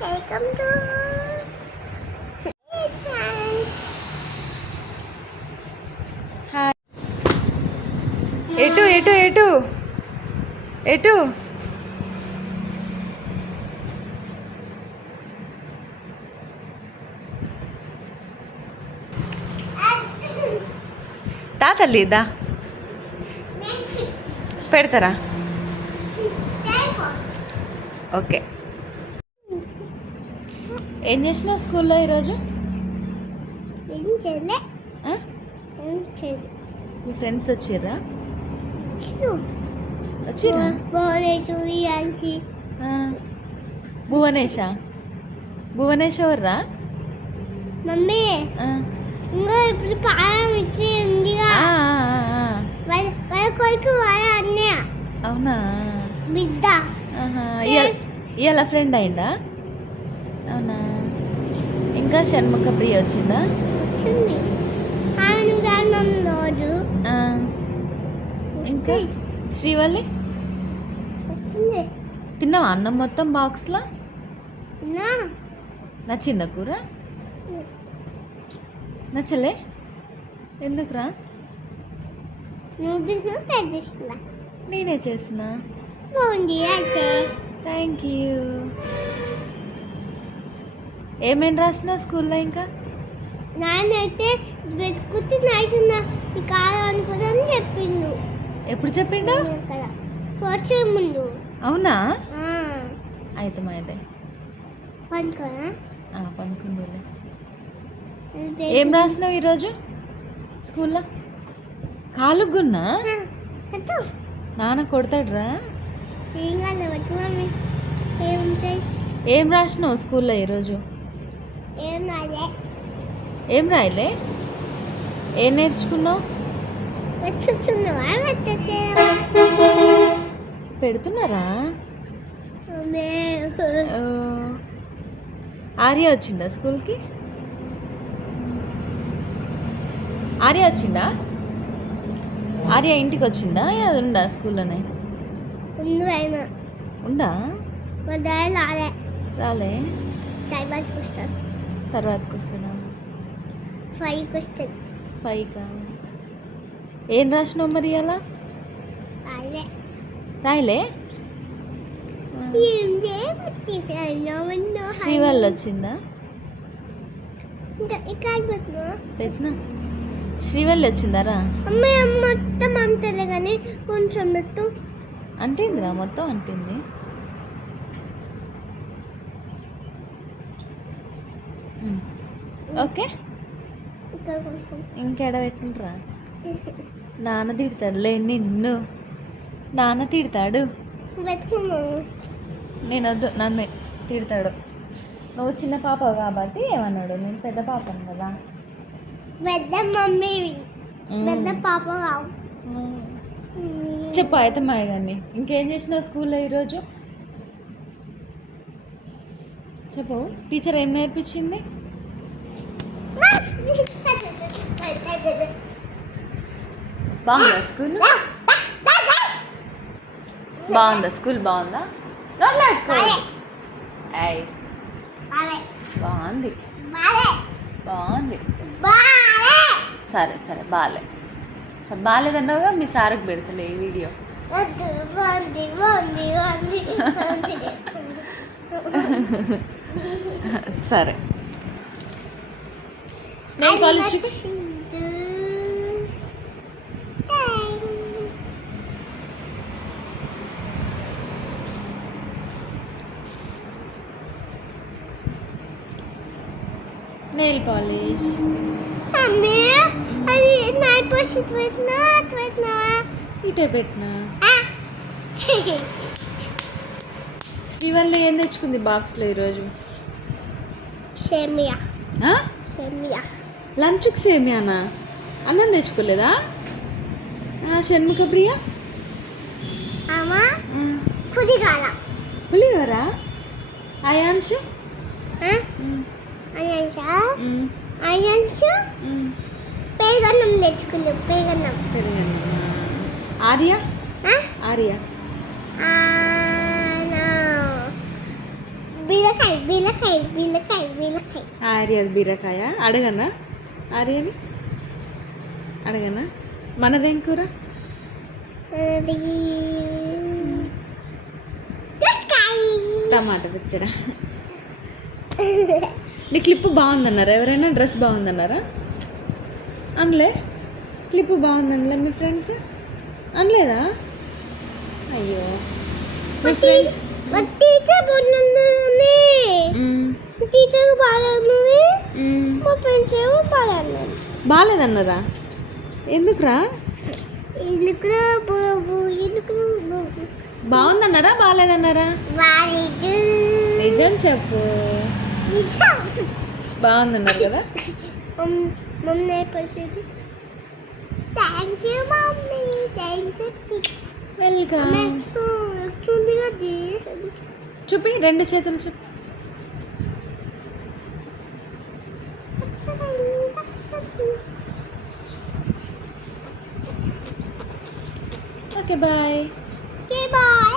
Welcome to ఎటు ఎటు ఎటు ఎటు దా తల్లి దా. పెడతారా? ఓకే ఏం చేసినావు స్కూల్లో ఈరోజు? ఏం చేయలే? ఏం చేయలే. మీ ఫ్రెండ్స్ వచ్చిర్రా? వచ్చిర్రా. భువనేష భువనేష్ ఎవర్రా? మమ్మీ. ఇంకా ఇప్పుడు పాలం ఇచ్చి ఉందిగా ఆ, ఆ, ఆ, ఆ. వాళ్ళ కొడుకు వాళ్ళ అన్నయ్య. అవునా? బిడ్డ. ఇవాళ ఫ్రెండ్ అయిందా? అవునా? ఇంకా షణ్ముఖ ప్రియ వచ్చిందా. ఇంకా? శ్రీవల్లి? తిన్నావా అన్నం మొత్తం బాక్స్లో? నచ్చిందా కూర? నచ్చలే? ఎందుకురా? నేనే చేసిన థ్యాంక్ యూ. ఏమేం రాసినావు స్కూల్లో ఇంకా? నాన్నైతే వెతుకుతే నైట్ నీ కాలం అనుకోదని చెప్పిండు. ఎప్పుడు చెప్పిండు? వచ్చే ముందు అవునా? అయితే మా అయితే పనుకోనా? పనుకుందులే. ఏం రాసినావు ఈరోజు స్కూల్లో? కాలుగున్నా. నాన్న కొడతాడురా? ఏం రాసినావు స్కూల్లో ఈరోజు? ఏం రాయలే? ఏం నేర్చుకున్నావు? పెడుతున్నారా? ఆర్య వచ్చిందా స్కూల్కి? ఆర్య వచ్చిందా? ఆర్య ఇంటికి వచ్చిందా? అది ఉందా స్కూల్లోనే? ఉందా రాలే. రాలే. తర్వాతకి వస్తున్నా ఫైవ్కి వస్తుంది ఫైవ్కా ఏం రాసినావు మరి అలా రాయలే. శ్రీవల్ వచ్చిందా? పెట్టినా? శ్రీవల్లి వచ్చిందారా అమ్మ మొత్తం అంతలే కానీ కొంచెం మొత్తం. అంటిందిరా మొత్తం అంటింది. ఓకే. ఇంకెడ పెట్టినరా నాన్న తిడతాడులే నిన్ను. నాన్న తిడతాడు. నేను వద్దు నన్ను తిడతాడు. నువ్వు చిన్న పాప కాబట్టి ఏమన్నాడు? నేను పెద్ద పాపను కదా. పెద్ద మమ్మీ. పెద్ద పాప. చెప్పు అయితే మాయ కానీ ఇంకేం చేసినావు స్కూల్లో ఈరోజు? చెప్పు. టీచర్ ఏం నేర్పించింది? బాగుందా స్కూల్? బాగుందా స్కూల్? బాగుందా? బాగుంది. బాగుంది. సరే సరే బాగాలే సరే బాగాలేదన్నావుగా మీ సార్కి పెడతలే ఈ వీడియో. బాగుంది బాగుంది బాగుంది. సరే. నేను కాలేజ్ చూపి నెయిల్ పాలిష్ మమ్మీ అది నైట్ పోసి పెట్టినా పెట్టినా ఇటే పెట్టినా శ్రీవల్లి ఏం తెచ్చుకుంది బాక్స్లో ఈరోజు? సేమియా? సేమియా. లంచ్కి సేమియానా? అన్నం తెచ్చుకోలేదా? షణ్ముఖ ప్రియ? అమ్మ పుదిగాల పులిహోరా. అయాంశు అయ్యాన్సా అయ్యాన్సు పేగన్నం తెచ్చుకుంది పేగన్నం ఆర్య? ఆ? ఆర్య. బీరకాయ బీరకాయ బీరకాయ బీరకాయ. ఆర్య బీరకాయ. అడగనా? ఆర్యని? అడగనా? మనదేం కూర? అది టమాటా పచ్చడా. నీ క్లిప్ బాగుందన్నారా? ఎవరైనా డ్రెస్ బాగుందన్నారా? అనలే. క్లిప్ బాగుందనలే మీ ఫ్రెండ్స్. అనలేదా? అయ్యో. మీ ఫ్రెండ్స్ టీచర్ బాగుంది టీచర్ బాగుంది మా ఫ్రెండ్స్ ఏమో బాగున్నారు బాగాలేదన్నారా ఎందుకురా? ఎందుకు ఎందుకు బాగుందన్నారా? బాగాలేదన్నారా నిజం చెప్పు. బాగుందన్నారు కదా? మమ్మీ పరిస్థితి thank you mummy. Thank you teacher welcome అది చూపి రెండు చేతులు చూపి. Okay bye. Okay, bye.